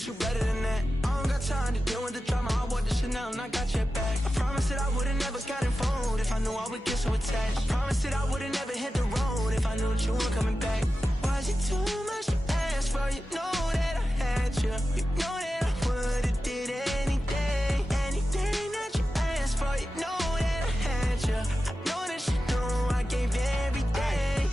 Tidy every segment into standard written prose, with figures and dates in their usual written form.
that you better than that. I don't got time to deal with the drama. I want the Chanel and I got your back. I promise that I would've never got involved if I knew I would get so attached. I promise that I would've never hit the road if I knew that you were coming back. Why is it too much to ask for? You know that I had you. You know that I would've did anything, anything that you asked for. You know that I had you. I know that you know I gave everything.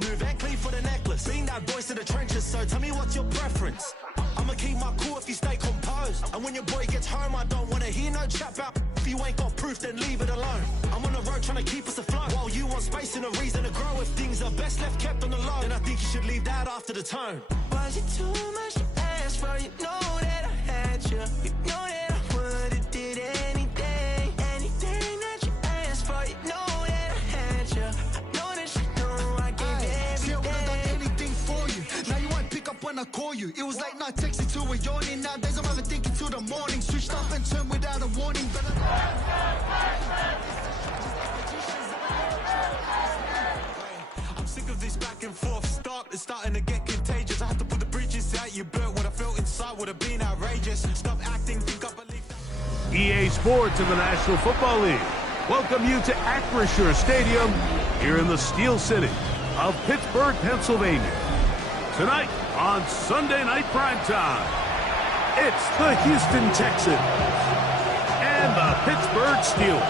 New Van Cleef for the necklace. Been that voice to the trenches, so tell me what's your preference. I'ma keep my cool if you stay composed. And when your boy gets home, I don't wanna hear no chat about. If you ain't got proof, then leave it alone. I'm on the road trying to keep us afloat, while you want space and a reason to grow. If things are best left kept on the low, then I think you should leave that after the tone. Was it too much to ask for? You know that I had you. You know that I would've did anything, anything that you asked for. You know that I had you. When I call you, it was late night texting to a yawning. Nowadays I'm overthinking till the morning. Switched up and turned without a warning. But I'm sick of this back and forth start. It's starting to get contagious. I had to put the bridges out you built. What I felt inside would have been outrageous. Stop acting, think I believe that. EA Sports and the National Football League welcome you to Acrisure Stadium here in the Steel City of Pittsburgh, Pennsylvania. Tonight on Sunday Night Primetime, it's the Houston Texans and the Pittsburgh Steelers.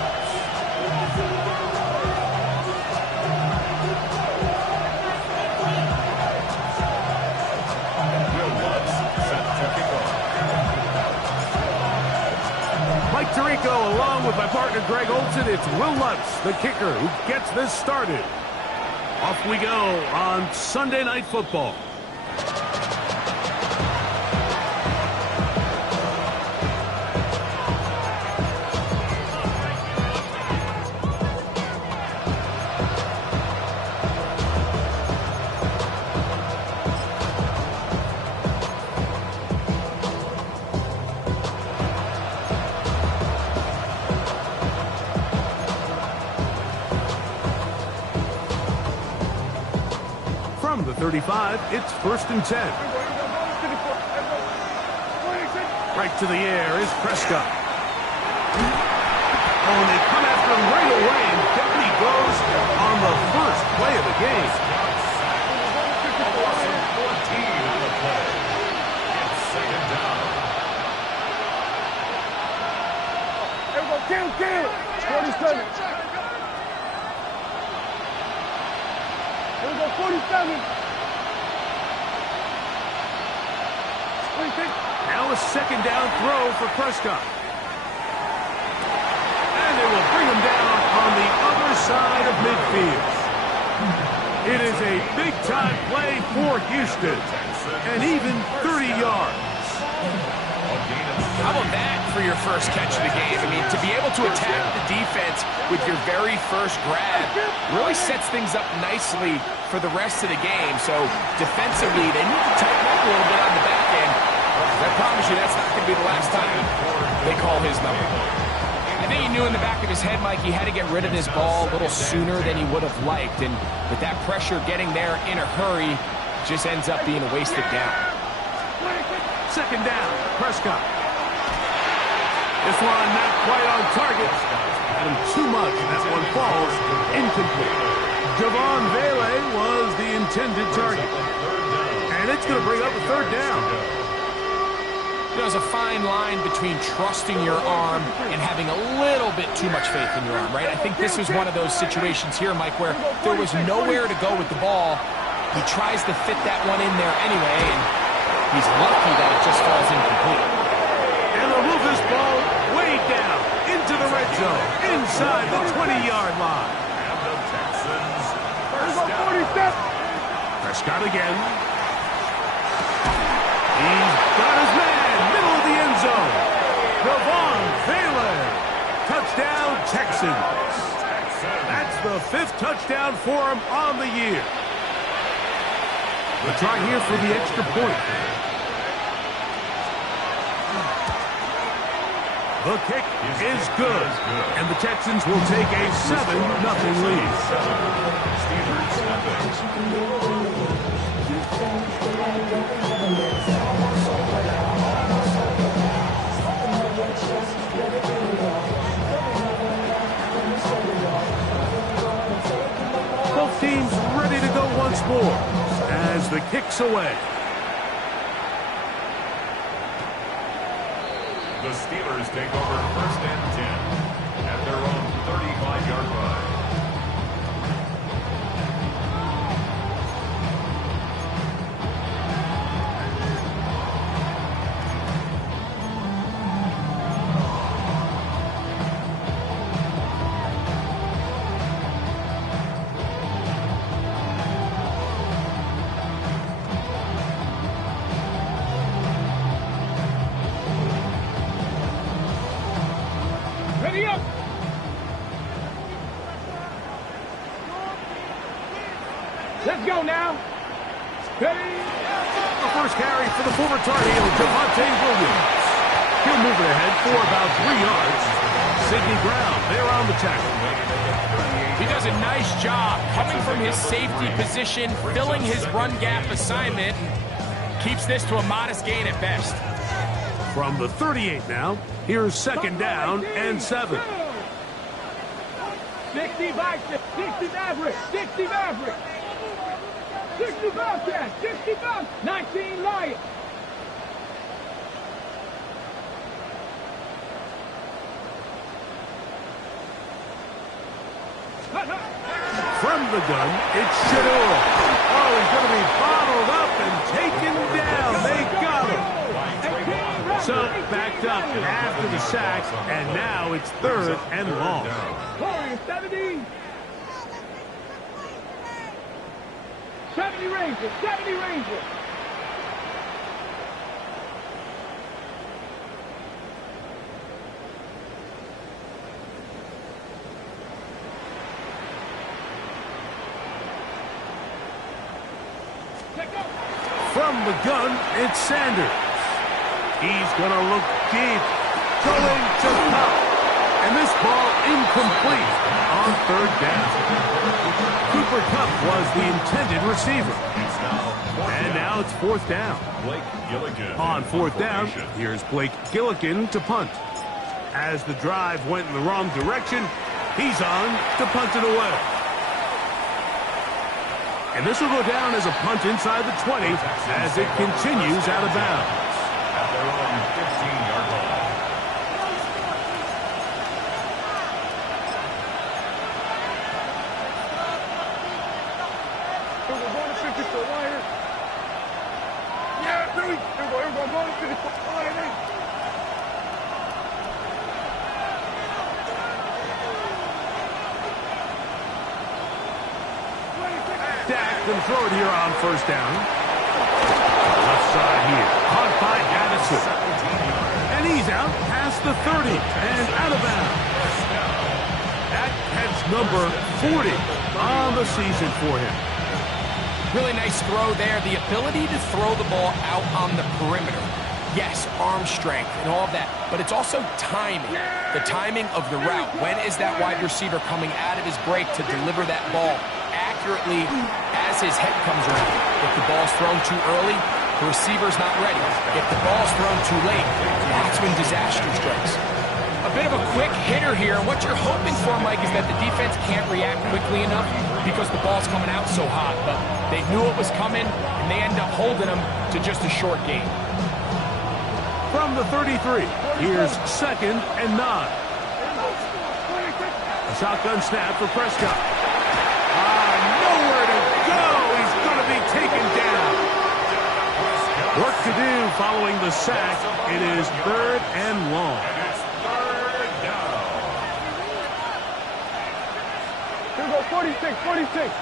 Mike Tirico along with my partner Greg Olson. It's Will Lutz, the kicker, who gets this started. Off we go on Sunday Night Football. From the 35, it's 1st and 10. Right to the air is Prescott. Oh, and they come after him right away, and down he goes on the first play of the game. Kill! 47. Here we go, 47. Now a second down throw for Prescott. And they will bring him down on the other side of midfield. It is a big-time play for Houston. And even 30 yards. How about that for your first catch of the game? I mean, to be able to attack the defense with your very first grab really sets things up nicely for the rest of the game. So defensively, they need to tighten up a little bit on the back end. I promise you that's not going to be the last time they call his number. I think he knew in the back of his head, Mike, he had to get rid of this ball a little sooner than he would have liked. And with that pressure getting there in a hurry, just ends up being a wasted down. Second down, Prescott. This one not quite on target. And too much. That one falls incomplete. Javon Vele was the intended target. And it's going to bring up a third down. There's a fine line between trusting your arm and having a little bit too much faith in your arm, right? I think this was one of those situations here, Mike, where there was nowhere to go with the ball. He tries to fit that one in there anyway, and he's lucky that it just falls incomplete. And they'll move this ball way down into the red zone, inside the 20-yard line. And the Texans first down. Prescott again. He's got his man, middle of the end zone. Javon Vele. Touchdown, Texans. That's the 5th touchdown for him on the year. We'll try here for the extra point. The kick is good, and the Texans will take a 7-0 lead. Steelers Both teams ready to go once more as the kick's away. The Steelers take over 1st and 10 at their own 35-yard line. Ready up! Let's go now! Ready! The first carry for the former Tar Heel, Javonte Williams. He'll move it ahead for about 3 yards. Sidney Brown there on the tackle. He does a nice job coming from his safety position, filling his run gap assignment, keeps this to a modest gain at best. From the 38 now, here's 2nd down and 7. 60 Vikings, 60 Mavericks, 60 Mavericks, 60 Bobcats, 60 Bobcats, 19 Lions. From the gun, it's Shador. Oh, he's going to be bottled up and taken down. They got him. So backed up after the sack, and now it's 3rd and long. Warriors, 70. 70 Rangers, 70 Rangers. From the gun, it's Sanders. He's going to look deep, going to Cup. And this ball incomplete on 3rd down. Cooper Kupp was the intended receiver. And now it's 4th down. On 4th down, here's Blake Gilligan to punt. As the drive went in the wrong direction, he's on to punt it away. And this will go down as a punt inside the 20 as it continues out of bounds. At their own 15-yard line. We're going to 54 Lions. Yeah, Billy. We're going to 54 Lions. Going to throw it here on 1st down. Left side here. Caught by Addison. And he's out past the 30 and out of bounds. That catch number 40 on the season for him. Really nice throw there. The ability to throw the ball out on the perimeter. Yes, arm strength and all of that, but it's also timing. The timing of the route. When is that wide receiver coming out of his break to deliver that ball accurately as his head comes around? If the ball's thrown too early, the receiver's not ready. If the ball's thrown too late, that's when disaster strikes. A bit of a quick hitter here, and what you're hoping for, Mike, is that the defense can't react quickly enough because the ball's coming out so hot, but they knew it was coming, and they end up holding them to just a short gain. From the 33, here's 2nd and 9. A shotgun snap for Prescott. Nowhere to go. He's going to be taken down. Work to do following the sack. It is 3rd and long. It's 3rd down. Here we go, 46, 46.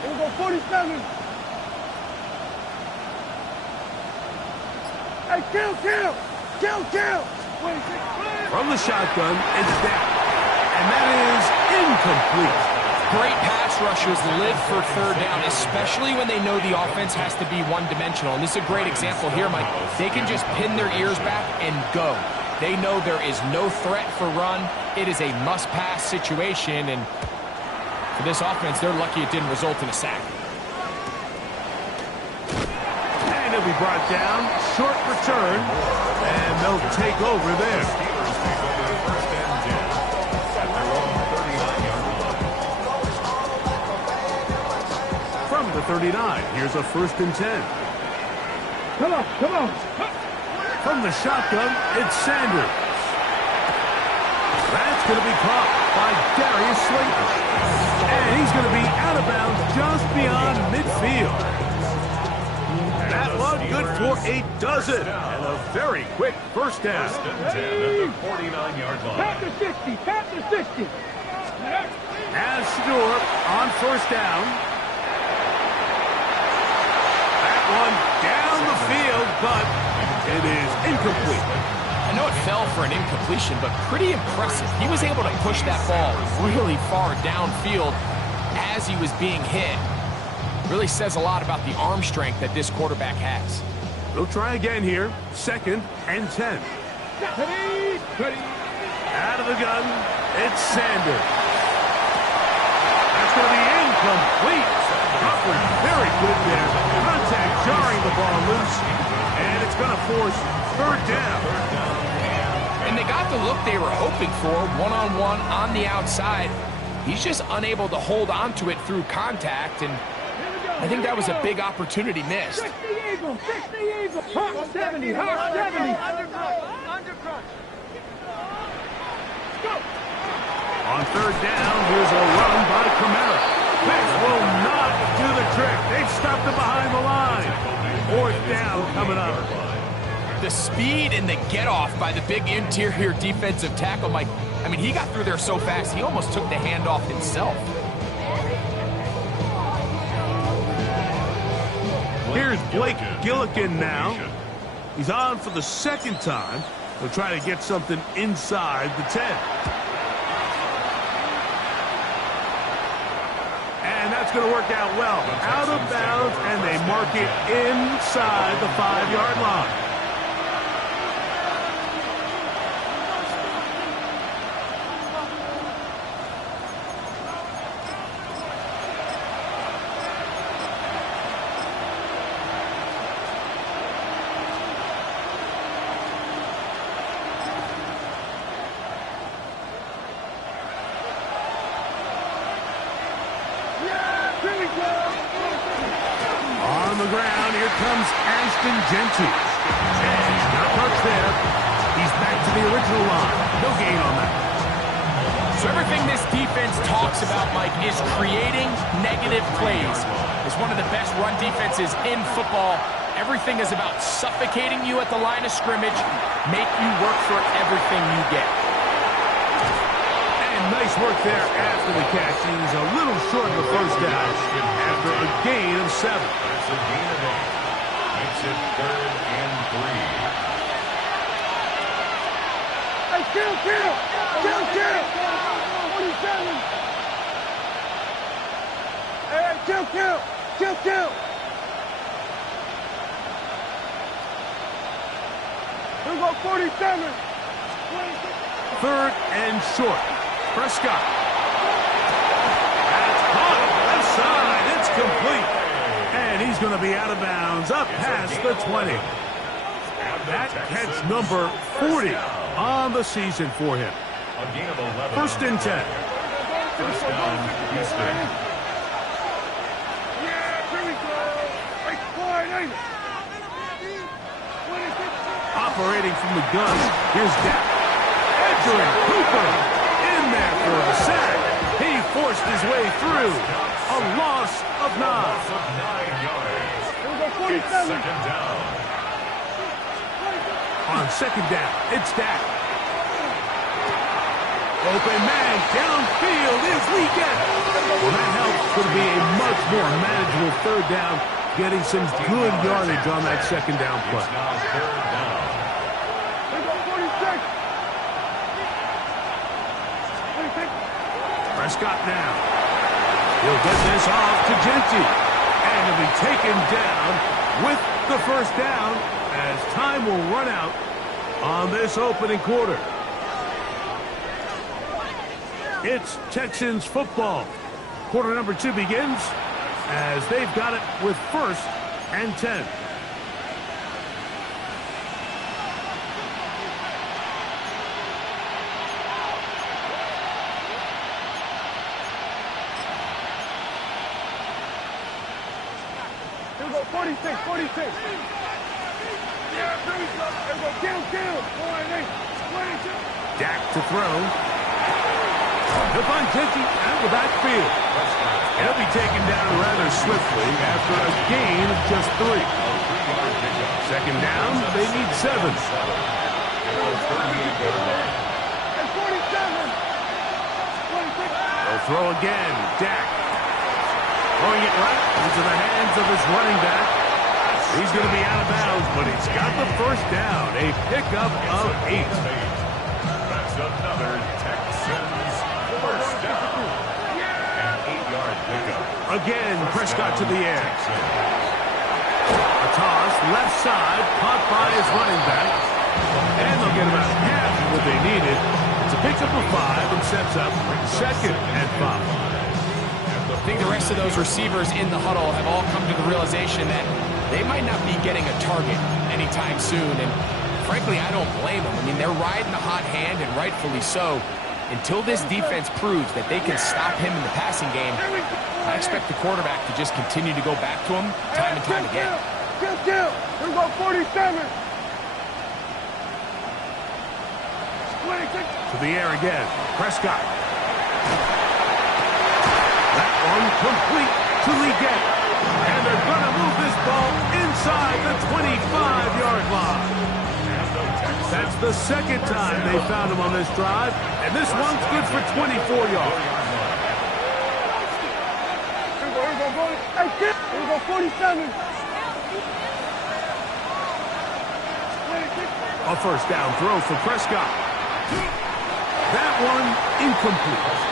Here we go, 47. Hey, kill! From the shotgun, it's down. And that is incomplete. Great pass rushers live for third down, especially when they know the offense has to be one-dimensional. And this is a great example here, Mike. They can just pin their ears back and go. They know there is no threat for run. It is a must-pass situation, and for this offense, they're lucky it didn't result in a sack. And he'll be brought down. Short return, and they'll take over there. From the 39, here's a 1st and 10. Come on, come on. From the shotgun, it's Sanders. That's going to be caught by Darius Slayton. And he's going to be out of bounds just beyond midfield. That one good for a dozen. And a very quick first down. 1st and 10 at the 49-yard line. Tap the 60, tap the 60. As Shador on 1st down. That one down the field, but it is incomplete. I know it fell for an incompletion, but pretty impressive. He was able to push that ball really far downfield as he was being hit. Really says a lot about the arm strength that this quarterback has. They'll try again here. 2nd and 10. Out of the gun, it's Sanders. That's going to be incomplete. Covered very good there. Contact jarring the ball loose, and it's going to force 3rd down. And they got the look they were hoping for, one-on-one on the outside. He's just unable to hold on to it through contact, and I think that was a big opportunity missed. 60 Eagle, 60 Eagle. Hot 70, hot 70. Undercrunch. Go. On 3rd down, here's a run by Kamara. This will not do the trick. They've stopped it behind the line. 4th down coming up. The speed and the get-off by the big interior defensive tackle, Mike. I mean, he got through there so fast, he almost took the handoff himself. Here's Blake Gillikin now. He's on for the 2nd time. He'll try to get something inside the 10. And that's going to work out well. Out of bounds, and they mark it inside the 5-yard line. On the ground, here comes Ashton Genty. And not much there. He's back to the original line. No gain on that. So everything this defense talks about, Mike, is creating negative plays. It's one of the best run defenses in football. Everything is about suffocating you at the line of scrimmage, make you work for everything you get. Nice work there after the catch. He's a little short of the 1st down after a gain of 7. That's a gain of 8. Makes it 3rd and 3. Hey, kill! 47. Hey, kill! Here we go, 47. 3rd and short. Prescott. That's caught. Left side. It's complete. And he's going to be out of bounds up past the 20. That catch number 40 on the season for him. A gain of 11. 1st and 10. 1st down, Houston. Operating from the gun. Here's Dak. Edgerrin Cooper in there for the sack. He forced his way through. A loss of 9. Loss of 9 yards. It's 2nd down. On 2nd down, it's Dak. Open man downfield is Weekend. Well, that helps. It's going to be a much more manageable 3rd down, getting some good yardage on that 2nd down play. It's now 3rd down. Prescott now. He'll get this off to Genty. And he'll be taken down with the first down as time will run out on this opening quarter. It's Texans football. Quarter number 2 begins as they've got it with 1st and 10. Here we go, 46, 46. Yeah, here we go. Here we go, kill. 22. Dak to throw. He'll find Genty out of the backfield. He'll be taken down rather swiftly after a gain of just 3. Second down, they need 7. And 47. 26. They'll throw again. Dak throwing it right into the hands of his running back. He's going to be out of bounds, but he's got the first down. A pickup of 8. That's another Texans first down. An 8-yard pickup. Again, Prescott to the air. A toss, left side, caught by his running back. And they'll get about half of what they needed. It's a pickup of 5 and sets up 2nd and 5. I think the rest of those receivers in the huddle have all come to the realization that they might not be getting a target anytime soon. And frankly, I don't blame them. I mean, they're riding the hot hand, and rightfully so. Until this defense proves that they can stop him in the passing game, I expect the quarterback to just continue to go back to him time and time again. Kill. Here we go, 47. 26. To the air again. Prescott. That one complete to Leggett. And they're going to move this ball inside the 25-yard line. That's the second time they found him on this drive. And this one's good for 24 yards. Here we go, boys. Hey, kid. Here we go, 47. 26. A first down throw for Prescott. That one incomplete.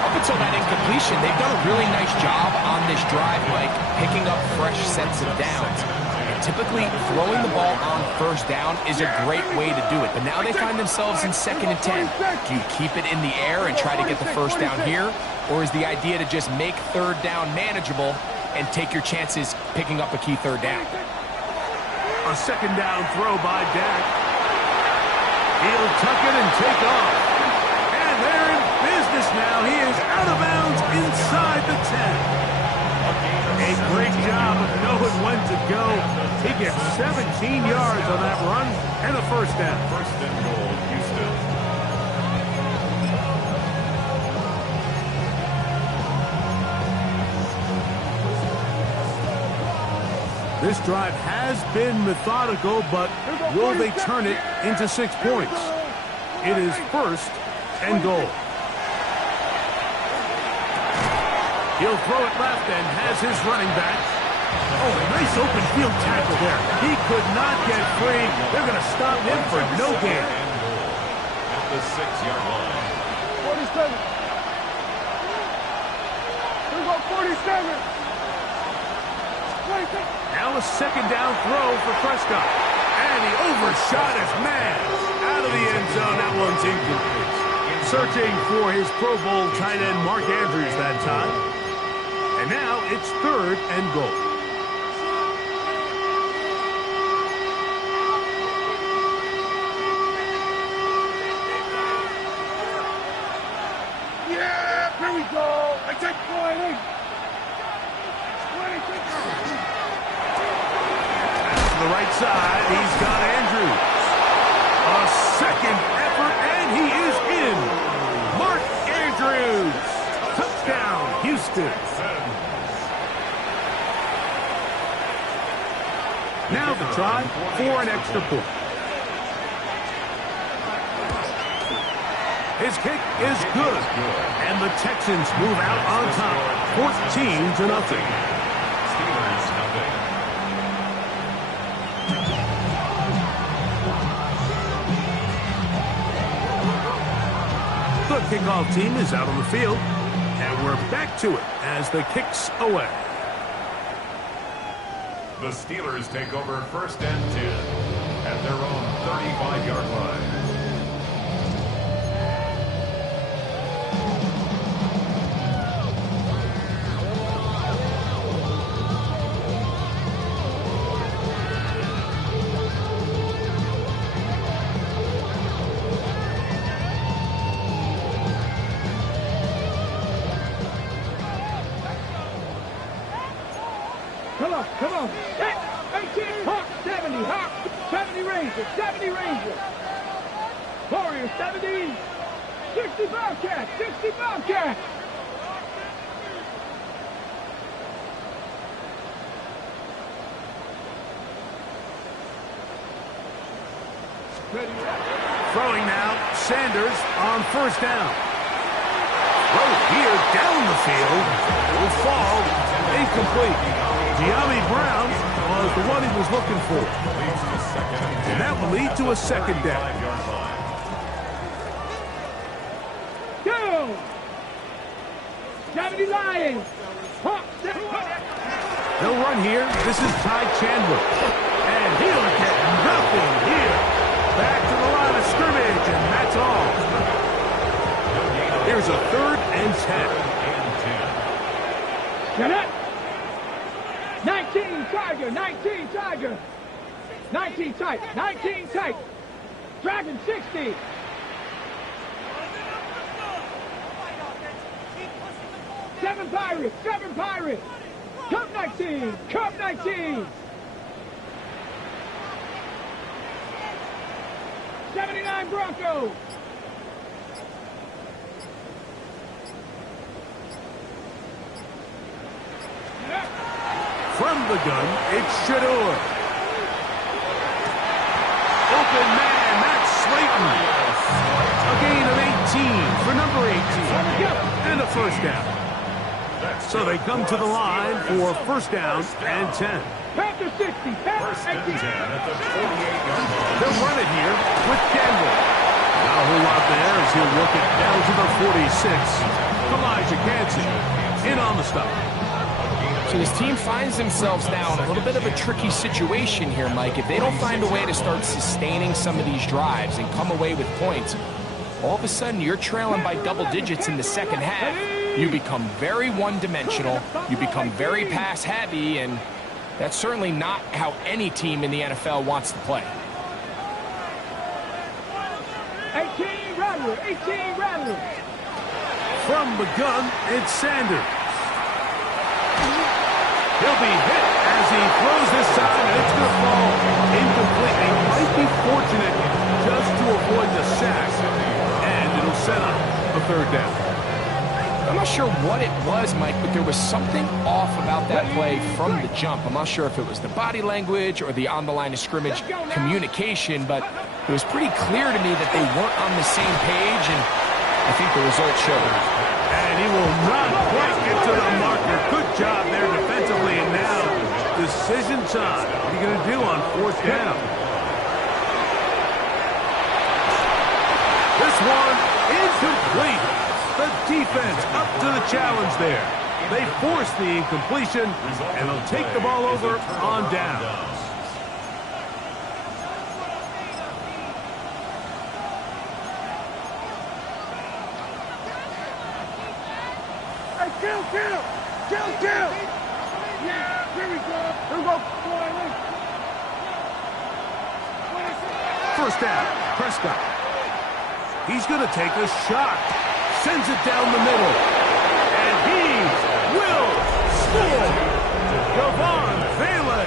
Up until that incompletion, they've done a really nice job on this drive, Mike, picking up fresh sets of downs. And typically, throwing the ball on first down is a great way to do it. But now they find themselves in 2nd and 10. Do you keep it in the air and try to get the first down here? Or is the idea to just make 3rd down manageable and take your chances picking up a key 3rd down? A 2nd down throw by Dak. He'll tuck it and take off. And they're in business now. He is out of bounds inside the 10. A great job of knowing when to go. He gets 17 yards on that run and a first down. First and goal, Houston. This drive has been methodical, but will they turn it into 6 points? It is 1st and goal. He'll throw it left and has his running back. Oh, nice open field tackle there. He could not get free. They're going to stop him for no gain. At the 6-yard line. 47. Here we go, 47. 26. Now a 2nd down throw for Prescott. And he overshot his man. Out of the end zone, that one's incomplete. Searching for his Pro Bowl tight end Mark Andrews that time. And now it's 3rd and goal. Yeah, here we go. I take 20. 26. To the right side, he's got Andrews. A 2nd effort, and he is in. Mark Andrews. Touchdown, Houston. Now the try for an extra point. His kick is good. And the Texans move out on top, 14-0. Steelers, nothing. The kickoff team is out on the field, and we're back to it as the kick's away. The Steelers take over 1st and 10 at their own 35-yard line. Come on. 18, Hawk, 70, Hawk, 70 Ranger, 70 Ranger. Warrior, 70, 60 Bobcat, 60 Bobcat. Throwing now, Sanders on 1st down. Throw here down the field. Will fall. Incomplete. De'Ami Brown was the one he was looking for. And that will lead to a 2nd down. Go! 70 Lions. Hawk, 70. They'll run here. This is Ty Chandler. And he'll get nothing here. Back to the line of scrimmage, and that's all. Here's a 3rd and 10. Get it. 19 Tiger, 19 Tiger. 19 tight, 19 tight. Dragon 60. Seven Pirates. Cup 19, Cup 19. 79 Broncos. From the gun, it's Shador. Open man, that's Slayton. A gain of 18 for number 18. And a 1st down. So they come to the line for 1st down and 10. Panther 60, Panther 18. They'll run it here with Campbell. Not a whole lot there as he'll work it down to the 46. Elijah Cansey in on the stop. So this team finds themselves now in a little bit of a tricky situation here, Mike. If they don't find a way to start sustaining some of these drives and come away with points, all of a sudden you're trailing by double digits in the 2nd half. You become very one-dimensional, you become very pass-heavy, and that's certainly not how any team in the NFL wants to play. 18 Rattler. From the gun, it's Sanders. He'll be hit as he throws this time, and it's going to fall incomplete. They might be fortunate just to avoid the sack, and it'll set up a 3rd down. I'm not sure what it was, Mike, but there was something off about that play from the jump. I'm not sure if it was the body language or the on-the-line of scrimmage communication, but it was pretty clear to me that they weren't on the same page, and I think the result showed. And he will not quite get to the marker. Good job there defensively, and now decision time. What are you going to do on 4th down? This one incomplete. The defense up to the challenge there. They force the incompletion, and they'll take the ball over on down. Kill! Yeah, here we go. 1st down, Prescott. He's going to take a shot. Sends it down the middle. And he will score. Javon Vele.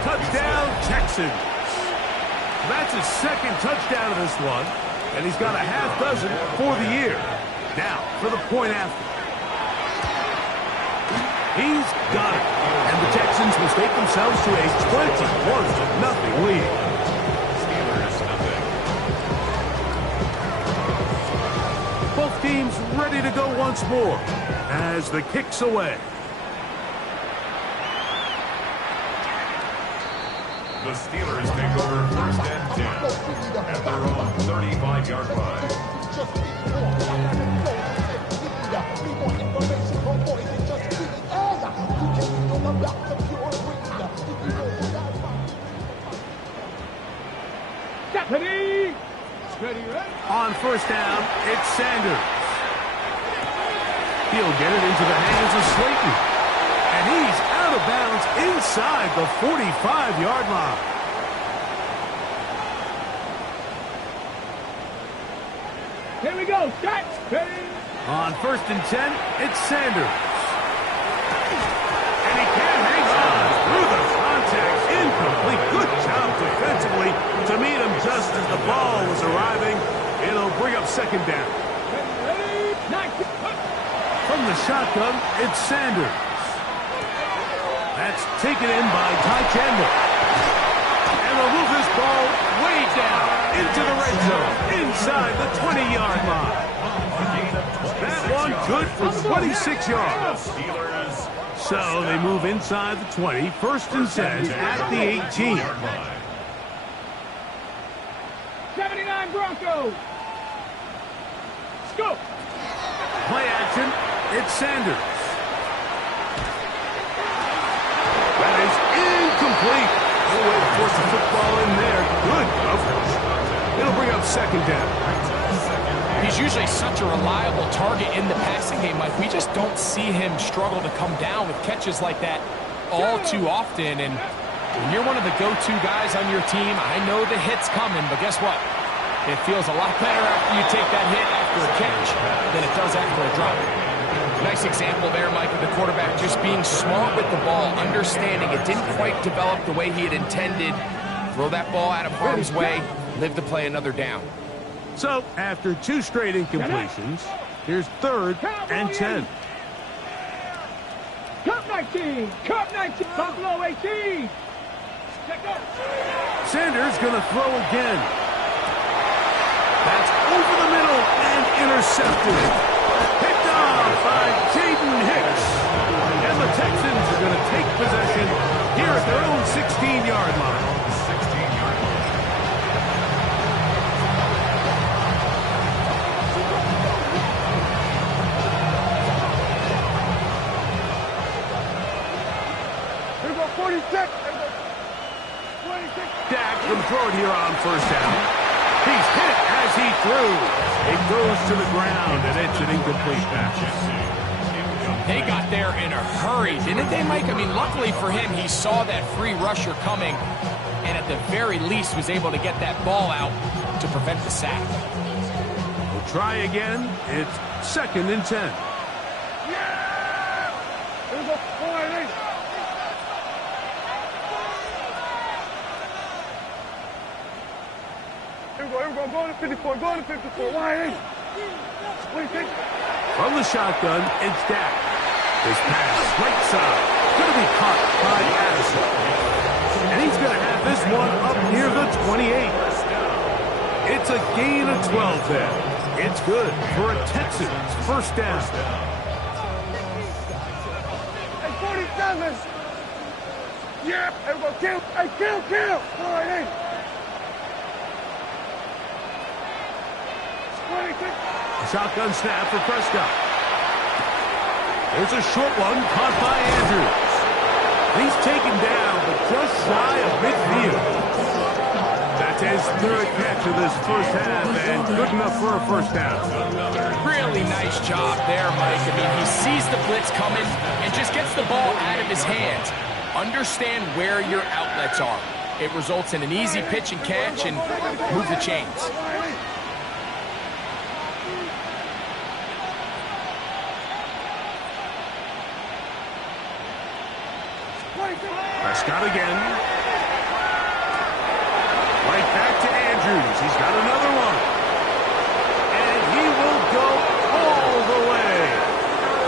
Touchdown, Texans. That's his 2nd touchdown of this one. And he's got a half dozen for the year. Now, for the point after. He's got it. And the Texans will take themselves to a 21-0 lead. Both teams ready to go once more as the kick's away. The Steelers take over 1st and 10 at their own 35-yard line. Stephanie! On first down, it's Sanders. He'll get it into the hands of Slayton. And he's out of bounds inside the 45-yard line. Here we go, set, ready. On first and 10, it's Sanders. And he can't hang on through the contact. Incomplete. Good job defensively to meet him just as the ball was arriving. It'll bring up second down. From the shotgun, it's Sanders. That's taken in by Ty Chandler. And they'll move this ball way down into the red zone, inside the 20-yard line. That one good for 26 yards. So they move inside the 20, first and 10 at the 18. 79 Broncos. Go. Play action, it's Sanders. That is incomplete. No way to force the football in there. Good coverage. It'll bring up second down. He's usually such a reliable target in the passing game, Mike. We just don't see him struggle to come down with catches like that all too often. And when you're one of the go-to guys on your team, I know the hit's coming, but guess what? It feels a lot better after you take that hit after a catch than it does after a drop. Nice example there, Mike, of the quarterback just being smart with the ball, understanding it didn't quite develop the way he had intended. Throw that ball out of harm's way, live to play another down. So, after two straight incompletions, here's third and 10. Cup 19, Cup 19, Buffalo 18. Sanders going to throw again. That's over the middle and intercepted. Picked off by Jaden Hicks. And the Texans are going to take possession here at their own 16-yard line. Here go 46. Dak can throw it here on first down. He's hit as he threw. It goes to the ground, and it's an incomplete pass. They got there in a hurry, didn't they, Mike? I mean, luckily for him, he saw that free rusher coming, and at the very least was able to get that ball out to prevent the sack. We'll try again. It's second and 10. Here go 48. Here we go, go to 54, go to 54, wide 8. What do you think? From the shotgun, it's Dak. His pass, right side, going to be caught by Addison. And he's going to have this one up near the 28. It's a gain of 12 there. It's good for a Texans first down. Hey, 47. Yeah, here we go, kill. Hey, kill. Wide 8. 26. Shotgun snap for Prescott. There's a short one caught by Andrews. He's taken down, but just shy of midfield. That's his third catch of this first half, and good enough for a first down. Really nice job there, Mike. I mean, he sees the blitz coming and just gets the ball out of his hands. Understand where your outlets are. It results in an easy pitch and catch and move the chains. Prescott again. Right back to Andrews. He's got another one. And he will go all the way.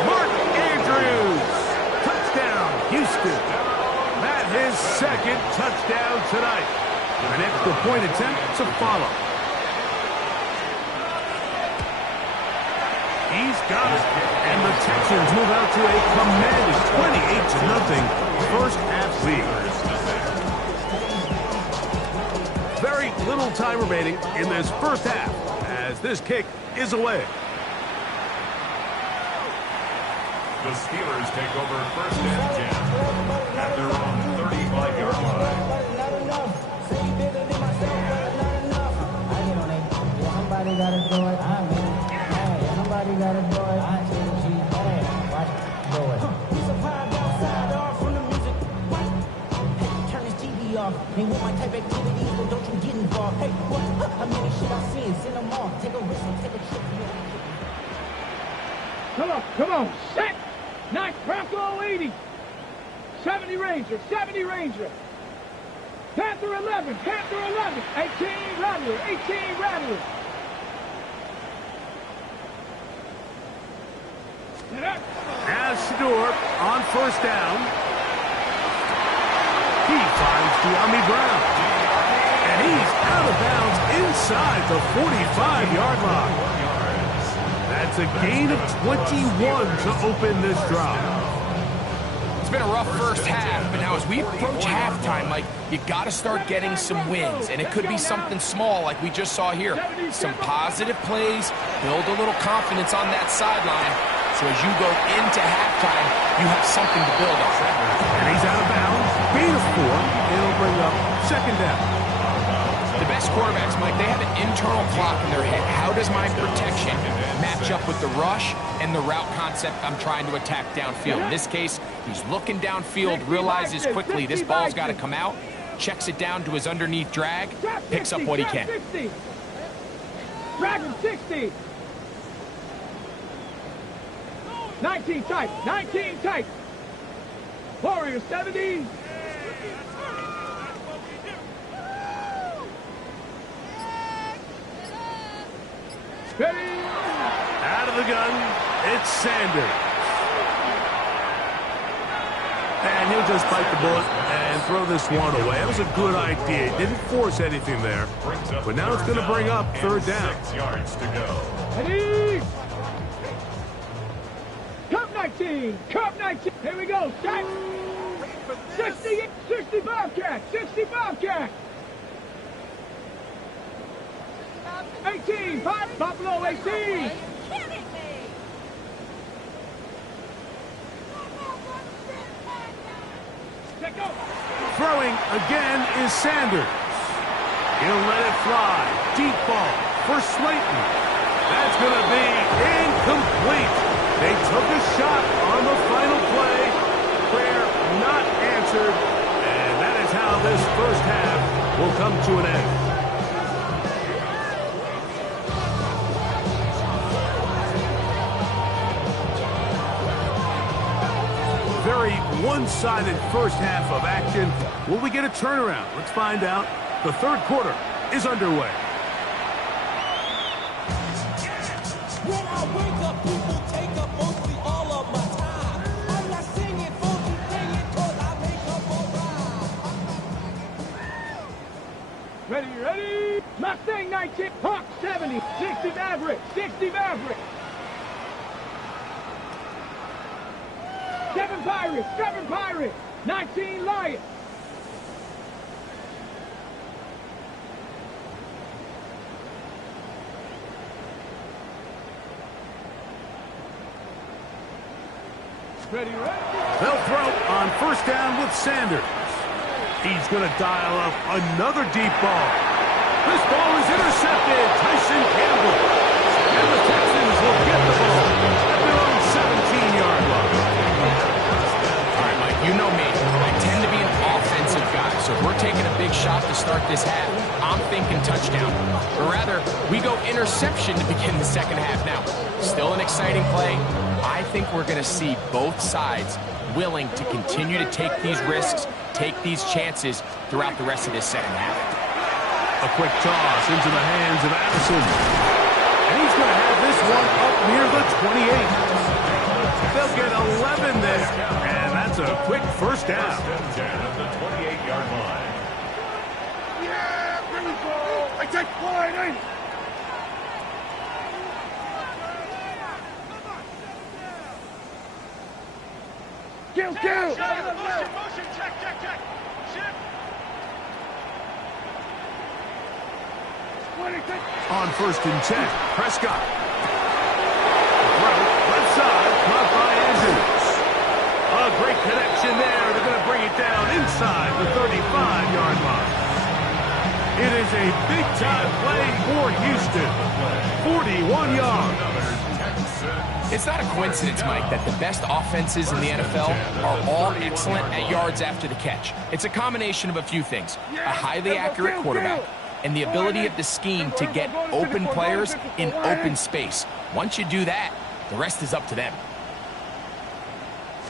Mark Andrews. Touchdown, Houston. That's his second touchdown tonight. An extra point attempt to follow. He's got it. And the Texans move out to a commanding 28-0 first half lead. Very little time remaining in this first half as as this kick is away. The Steelers take over first and 10 at their own 35-yard line. Somebody gotta do it. Somebody gotta do it. Watch it. Do it. He's a vibe outside, all from the music. What? Hey, turn this TV off. Ain't with my type activities, but don't you get involved. Hey, what? How many shit I've seen? Send them off. Take a risk and take a trip. Come on, set! Nice Bronco 80. 70 Ranger, 70 Ranger. Panther 11, Panther 11. 18 Rattler, 18 Rattler. As Shador on first down. He finds De'Ami Brown. And he's out of bounds inside the 45-yard line. That's a gain of 21 to open this drive. It's been a rough first half, but now as we approach halftime, Mike, you got to start getting some wins, and it could be something small like we just saw here. Some positive plays, build a little confidence on that sideline, so as you go into halftime, you have something to build on. And he's out of bounds, gain of 4, it'll bring up second down. The best quarterbacks, Mike, they have an internal clock in their head. How does my protection match up with the rush and the route concept I'm trying to attack downfield? In this case, he's looking downfield, realizes quickly this ball's got to come out, checks it down to his underneath drag, picks up what he can. Drag him 60. 19 tight, 19 tight. Warrior 70. Ready. Out of the gun, it's Sanders. And he'll just bite the bullet and throw this one away. That was a good idea. He didn't force anything there. But now it's going to bring up third down. 6 yards to go. Ready. Cup 19. Cup 19. Here we go. Set. 60 Bobcat. 60 Bobcat. 18, Buffalo 18. Throwing again is Sanders. He'll let it fly. Deep ball for Slayton. That's going to be incomplete. They took a shot on the final play. Prayer not answered. And that is how this first half will come to an end. Very one-sided first half of action. Will we get a turnaround? Let's find out. The third quarter is underway. When I wake up, people take up mostly all of my time. I'm not singing, funky, singing, 'cause I make up alright. Ready. Mustang 19, Hawk 70, 60 Maverick, 60 Maverick. 7 Pirates, 19 Lions. Ready. They'll throw on first down with Sanders. He's going to dial up another deep ball. This ball is intercepted. Tyson Campbell. And the Texans will get the ball at their own 17-yard line. All right, Mike, you know me. I tend to be an offensive guy, so if we're taking a big shot to start this half, I'm thinking touchdown. Or rather, we go interception to begin the second half. Now, still an exciting play. I think we're going to see both sides willing to continue to take these risks, take these chances throughout the rest of this second half. A quick toss into the hands of Addison. And he's going to have this one up near the 28. They'll get 11 there. And that's a quick first down. First and 10 at the 28-yard line. Yeah, here we go. I take point. Kill. Motion, check. Shift. On 1st and 10, Prescott. Throw, left side, caught by Andrews. A great connection there. They're going to bring it down inside the 35-yard line. It is a big-time play for Houston. 41 yards. It's not a coincidence, Mike, that the best offenses in the NFL are all excellent at yards after the catch. It's a combination of a few things. A highly accurate quarterback and the ability of the scheme to get open players in open space. Once you do that, the rest is up to them.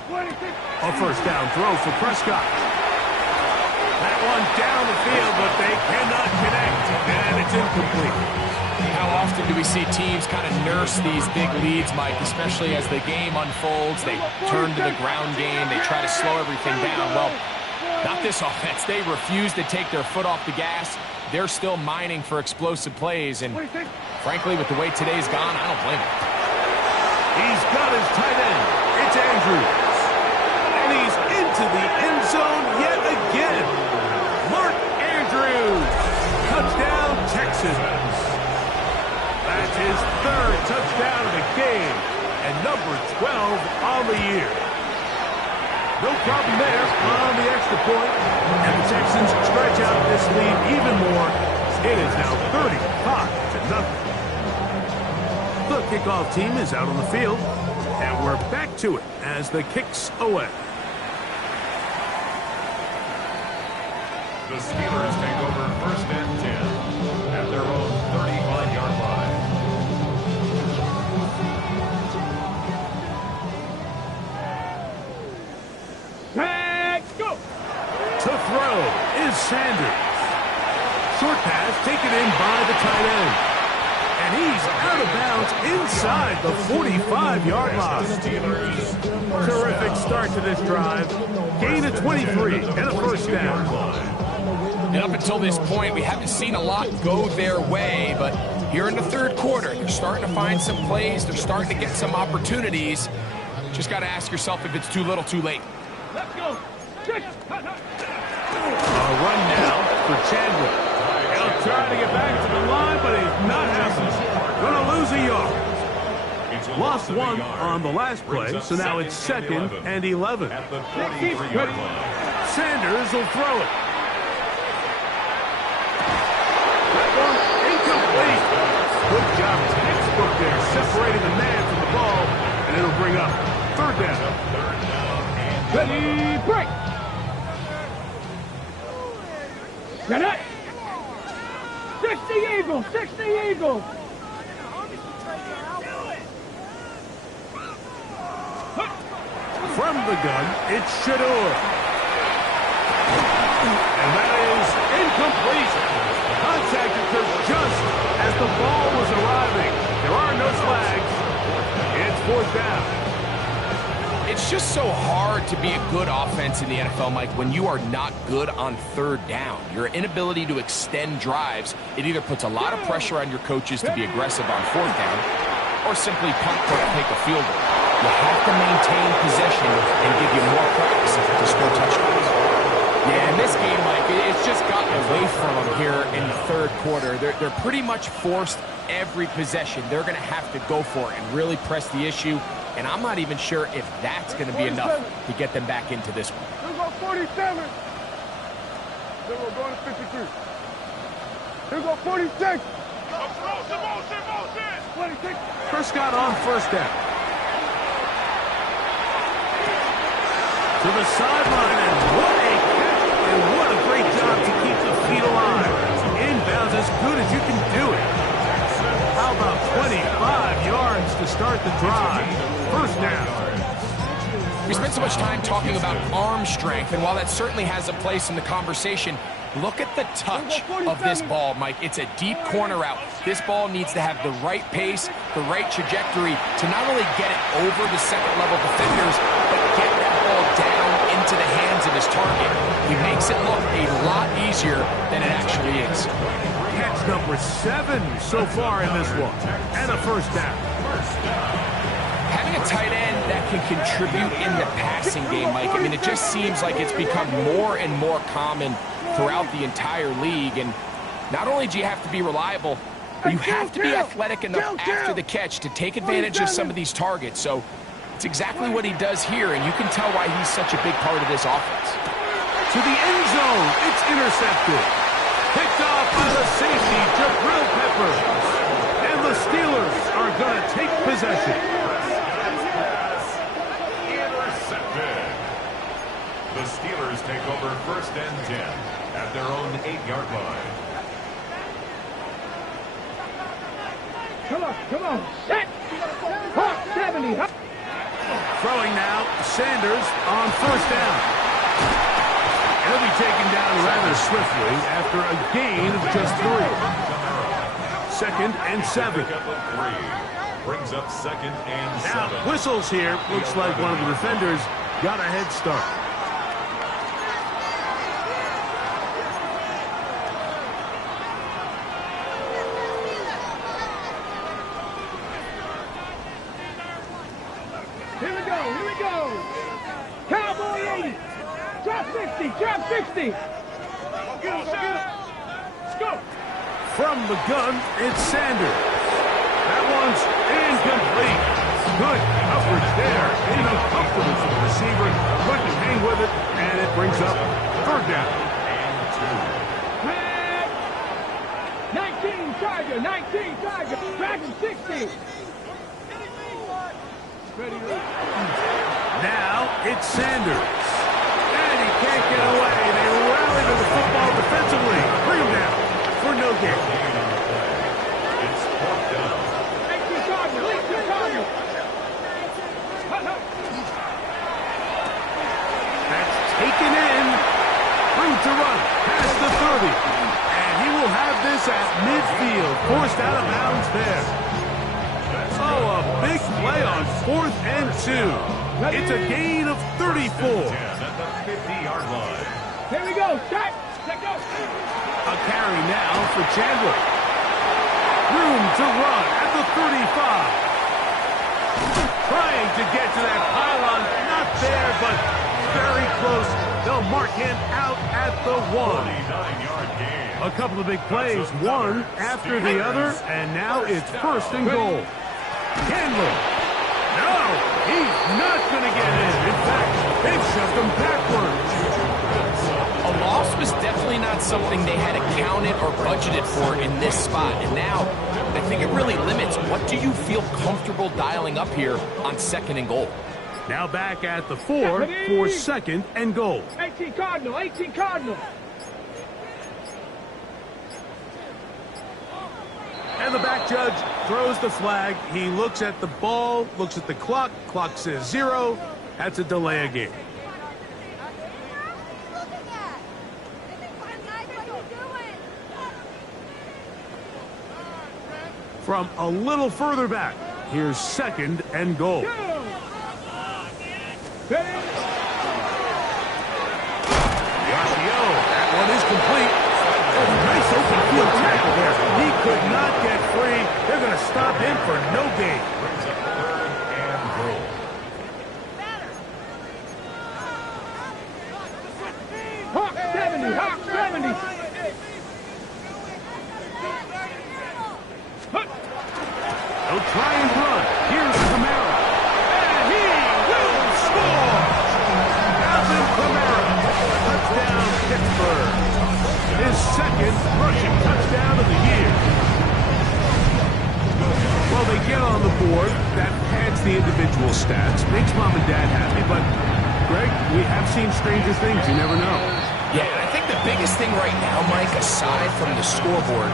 A first down throw for Prescott. That one down the field, but they cannot connect, and it's incomplete. How often do we see teams kind of nurse these big leads, Mike, especially as the game unfolds? They turn to the ground game. They try to slow everything down. Well, not this offense. They refuse to take their foot off the gas. They're still mining for explosive plays, and frankly, with the way today's gone, I don't blame him. He's got his tight end. It's Andrews. And he's into the end zone yet again. Mark Andrews. Touchdown, Texans. That's his 3rd touchdown of the game and number 12 on the year. No problem there on the extra point, and the Texans stretch out this lead even more. It is now 35-0. The kickoff team is out on the field, and we're back to it as the kick's away. The Steelers take over 1st and 10 at their own 35-yard line. Go! To throw is Sanders. Short pass taken in by the tight end. And he's out of bounds inside the 45-yard line. Terrific start to this drive. Gain of 23 and a first down. And up until this point, we haven't seen a lot go their way, but here in the 3rd quarter, they're starting to find some plays. They're starting to get some opportunities. Just got to ask yourself if it's too little, too late. Let's go. A run now for Chandler. He'll try to get back to the line, but he's not happening. Going to lose a yard. Lost 1 on the last play, so now it's 2nd and 11. At the 43-yard line. Sanders will throw it. That one incomplete. Good job, textbook there, separating the man from the ball, and it'll bring up 3rd down. Ready, break! Get it! 60 Eagles! 60 Eagles! From the gun, it's Shador. And that is incomplete. Contact occurs just as the ball was arriving. There are no flags. It's 4th down. It's just so hard to be a good offense in the NFL, Mike, when you are not good on 3rd down. Your inability to extend drives, it either puts a lot of pressure on your coaches to be aggressive on 4th down or simply punt for to take a field goal. You have to maintain possession and give you more practice to score touchdowns. Yeah, in this game, Mike, it's just gotten away from them here in the 3rd quarter. They're pretty much forced every possession. They're going to have to go for it and really press the issue. And I'm not even sure if that's going to be enough to get them back into this one. Here go 47. Then we'll go to 53. Here go 46. Motion. 26. Prescott on 1st down. To the sideline, and what a catch, and what a great job to keep the feet alive. Inbounds as good as you can do it. How about 25 yards to start the drive? 1st down. We spent so much time talking about arm strength, and while that certainly has a place in the conversation, look at the touch of this ball, Mike. It's a deep corner out. This ball needs to have the right pace, the right trajectory to not only get it over the 2nd-level defenders, but get that ball down into the hands of his target. He makes it look a lot easier than it actually is. Catch number 7 so far in this one, and a 1st down. Having a tight end that can contribute in the passing game, Mike, I mean, it just seems like it's become more and more common throughout the entire league, and Not only do you have to be reliable, but you have to be athletic enough after the catch to take advantage of some of these targets. So it's exactly what he does here, and you can tell why he's such a big part of this offense. To the end zone, it's intercepted. Picked off by the safety, Jabril Peppers. And the Steelers are going to take possession. Intercepted. The Steelers take over 1st and 10 at their own 8-yard line. Come on, set! Hawk 70! Throwing now, Sanders on 1st down. He'll be taken down rather swiftly after a gain of just 3. 2nd and 7. Brings up 2nd and 7. Now, whistles here. Looks like one of the defenders got a head start. Here we go! Cowboy 80! Drop 60! Drop 60! Let's go! From the gun, it's Sanders. That one's incomplete. Good coverage there. Uncomfortable for the receiver. Couldn't hang with it, and it brings up 3rd down. And 2. 19 Tiger! Dragon 60! Now it's Sanders. And he can't get away. They rally to the football defensively. Bring him down for no gain. It's 4th down. 18 Cardinal! That's taken in. Through to run. Past the 30. And he will have this at midfield. Forced out of bounds there. Oh, a big play on 4th and 2. It's a gain of 34. At the 50-yard line. Here we go! Set! Let go! A carry now for Chandler. Room to run at the 35. Trying to get to that pylon. Not there, but very close. They'll mark him out at the 1. 49-yard gain. A couple of big plays, one after the other, and now it's 1st and goal. Chandler. No, he's not going to get in. In fact, they've shoved him backwards. A loss was definitely not something they had accounted or budgeted for in this spot. And now, I think it really limits what do you feel comfortable dialing up here on 2nd and goal. Now back at the 4 for 2nd and goal. 18 Cardinal! And the back judge throws the flag. He looks at the ball, looks at the clock. Clock says 0. That's a delay of game. From a little further back, here's 2nd and goal. The RPO, that one is complete. Oh, nice open field tackle there. He could not get free. They're going to stop him for no gain. Brings up 3rd and goal. Hawk 70! They'll try and run. Here's Kamara. And he will score! Alvin Kamara. Touchdown, Pittsburgh. His 2nd rushing touchdown of the year. Well, they get on the board. That pads the individual stats. Makes mom and dad happy, but Greg, we have seen stranger things. You never know. Yeah, and I think the biggest thing right now, Mike, aside from the scoreboard,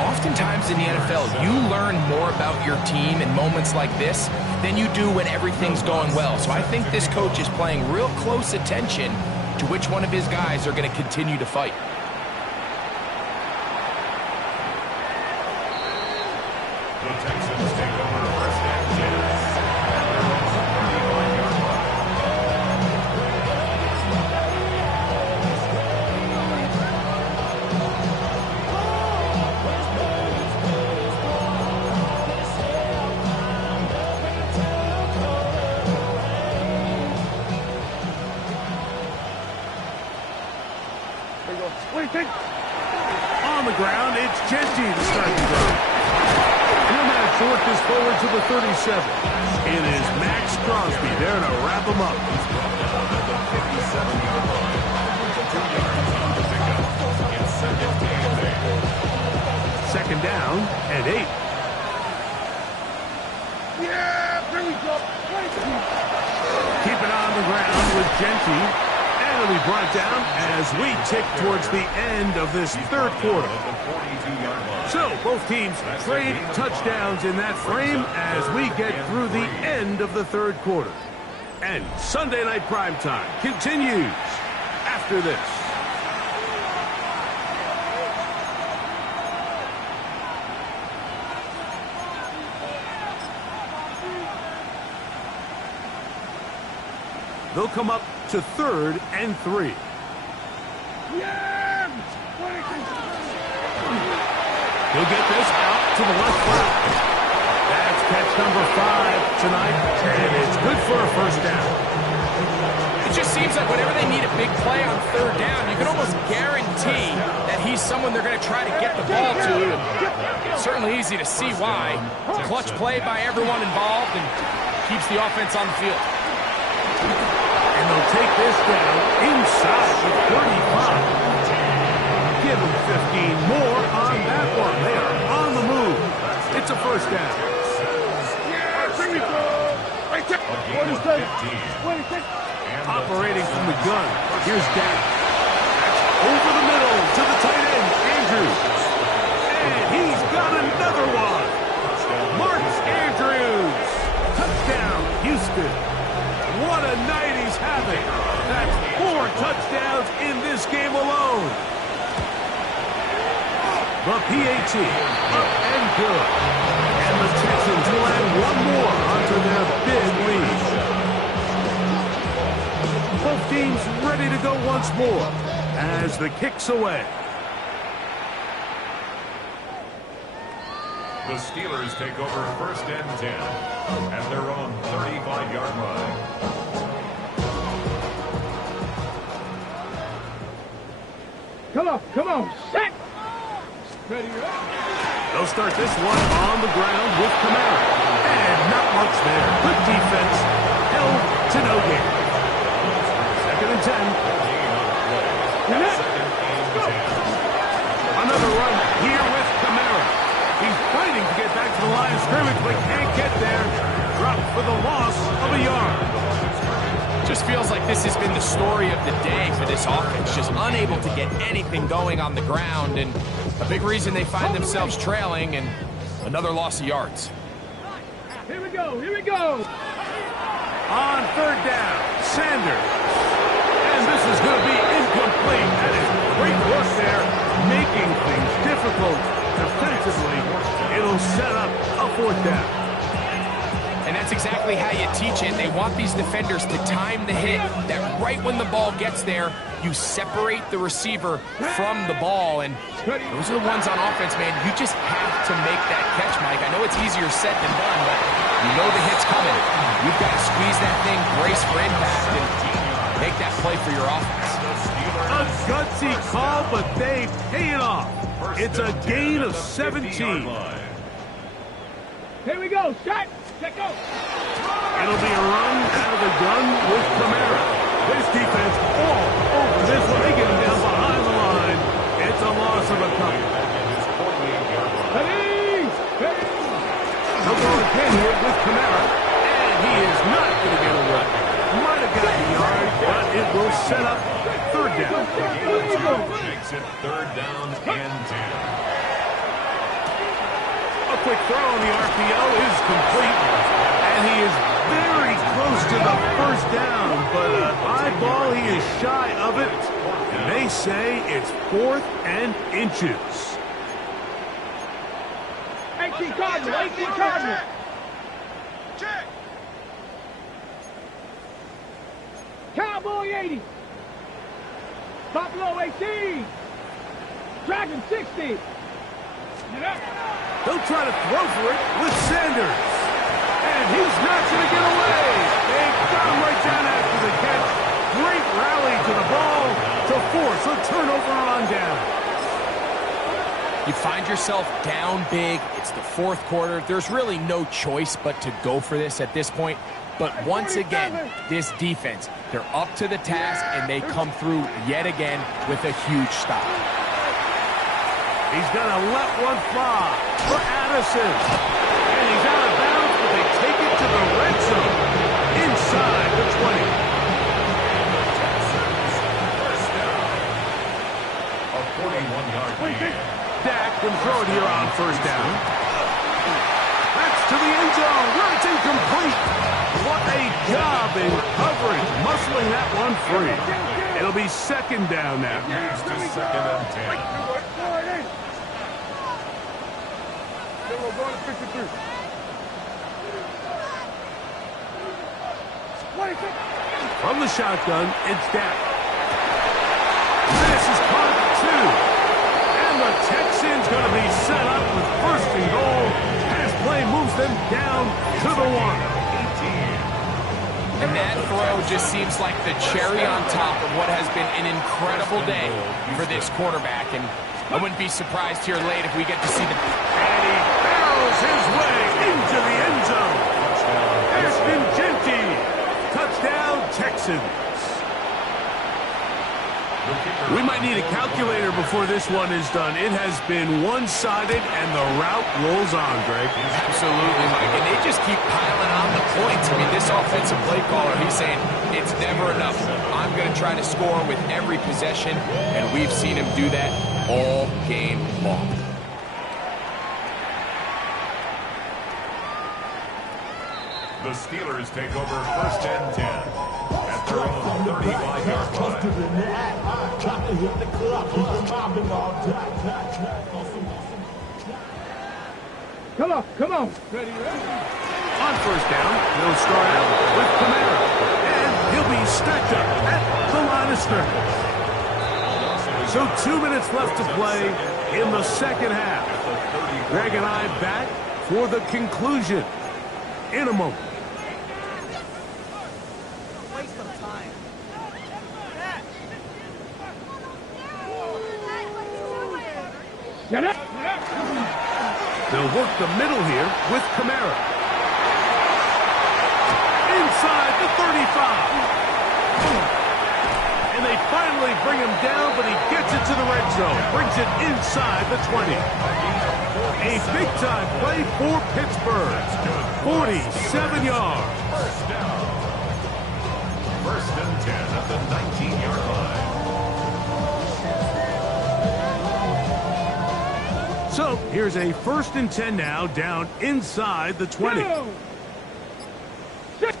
oftentimes in the NFL, you learn more about your team in moments like this than you do when everything's going well. So I think this coach is paying real close attention to which one of his guys are going to continue to fight. The Texans take over 1st and 10. On the ground, it's Genty to start the drive. He'll manage to work this forward to the 37. It is Max Crosby there to wrap him up. He's brought down at the 57-yard line. 2 yards on the pickup. It's second and 8. Second down and 8. Yeah, here we go. Keep it on the ground with Genty. And it'll be brought down as we tick towards the end of this third quarter. So both teams trade touchdowns in that frame as we get through the end of the third quarter. And Sunday Night Primetime continues after this. They'll come up to 3rd and 3. He'll get this out to the left side. That's catch number 5 tonight, and it's good for a first down. It just seems like whenever they need a big play on 3rd down, you can almost guarantee that he's someone they're going to try to get the ball to. It's certainly easy to see why. Clutch play by everyone involved and keeps the offense on the field. And they'll take this down inside the 35. Give them 15 more on that one. They are on the move. It's a first down. Operating from the gun. Here's Dak. Over the middle to the tight end, Andrews. And he's got another one. Marks Andrews. Touchdown, Houston. What a night he's having. That's 4 touchdowns in this game alone. The PAT, up and good. And the Texans will add one more onto their big lead. Both teams ready to go once more as the kick's away. The Steelers take over 1st and 10 at their own 35-yard line. Come on, set! Ready, They'll start this one on the ground with Kamara. And not much there. Good defense. Held to no gain. 2nd and 10. Another run here with Kamara. He's fighting to get back to the line of scrimmage, but can't get there. Dropped for the loss of a yard. Just feels like this has been the story of the day for this offense. Just unable to get anything going on the ground, and a big reason they find themselves trailing, and another loss of yards. Here we go, here we go. On 3rd down, Sanders. And this is going to be incomplete. That is great work there, making things difficult defensively. It'll set up a 4th down. And that's exactly how you teach it. They want these defenders to time the hit, that right when the ball gets there, you separate the receiver from the ball. And those are the ones on offense, man. You just have to make that catch, Mike. I know it's easier said than done, but you know the hit's coming. You've got to squeeze that thing, brace for impact, and make that play for your offense. A gutsy call, but they pay it off. It's a gain of 17. Here we go, set, set, go. It'll be a run out of the gun with Kamara. This defense all over this one. They get him down behind the line. It's a loss of a couple. Ready, ready. He'll go again here with Kamara, and he is not going to get away. Might have got a yard, but it will set up 3rd down. Makes it 3rd down and 10. A quick throw on the RPO is complete, and he is very close to the 1st down, but eyeball, he is shy of it, and they say it's 4th and inches. 18 Cardinal, 18 Cardinal. Check. Cowboy 80. Buffalo 18. Dragon 60. They'll try to throw for it with Sanders. And he's not going to get away. They got him right down after the catch. Great rally to the ball to force a turnover on down. You find yourself down big. It's the fourth quarter. There's really no choice but to go for this at this point. But once again, this defense, they're up to the task, and they come through yet again with a huge stop. He's going to let one fly for Addison. And he's out of bounds, but they take it to the red zone inside the 20. First down. A 41-yard gain. Dak can throw it here on first down. That's to the end zone where it's incomplete. What a job in coverage, muscling that one free. It'll be second down now. Moves to second and 10. From the shotgun, it's Dak. This is caught two. And the Texans going to be set up with first and goal. Pass play moves them down to the 1. And that throw just seems like the cherry on top of what has been an incredible day for this quarterback. And I wouldn't be surprised here late if we get to see the... And he barrels his way into the end zone. Ashton Genty. Touchdown, Texans. We might need a calculator before this one is done. It has been one-sided, and the route rolls on, Greg. Absolutely, Mike. And they just keep piling on the points. I mean, this offensive play caller, he's saying it's never enough. I'm going to try to score with every possession, and we've seen him do that all game long. The Steelers take over first and 10 at their own 35-yard line. Come on. On first down, they'll start out with Kamara. And he'll be stacked up at the line of scrimmage. So 2 minutes left to play in the second half. Greg and I back for the conclusion in a moment. They'll work the middle here with Kamara. Inside the 35. And they finally bring him down, but he gets it to the red zone. Brings it inside the 20. A big-time play for Pittsburgh. 47 yards. First down. First and 10 at the 19-yard line. So here's a first and 10 now, down inside the 20. Go. A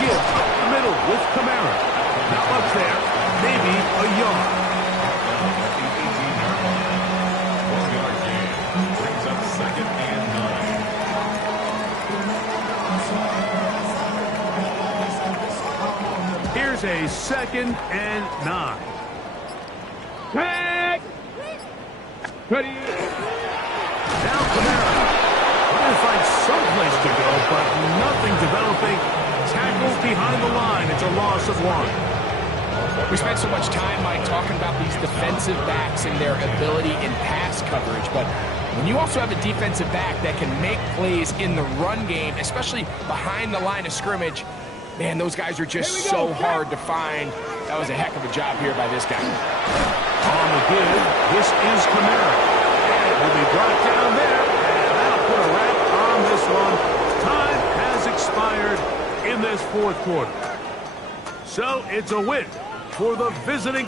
give up the middle with Kamara. Not much there, maybe a yard. At the 18-yard line, 4-yard gain brings up second and 9. Here's a second and 9. Tag. Ready. Now Kamara trying to find someplace to go, but nothing developing. Tackles behind the line. It's a loss of 1. We spent so much time, Mike, talking about these defensive backs and their ability in pass coverage, but when you also have a defensive back that can make plays in the run game, especially behind the line of scrimmage, man, those guys are just so hard to find. That was a heck of a job here by this guy. On the give, this is Kamara. And it will be brought down there, and that'll put a wrap on this one. Time has expired in this fourth quarter. So it's a win for the visiting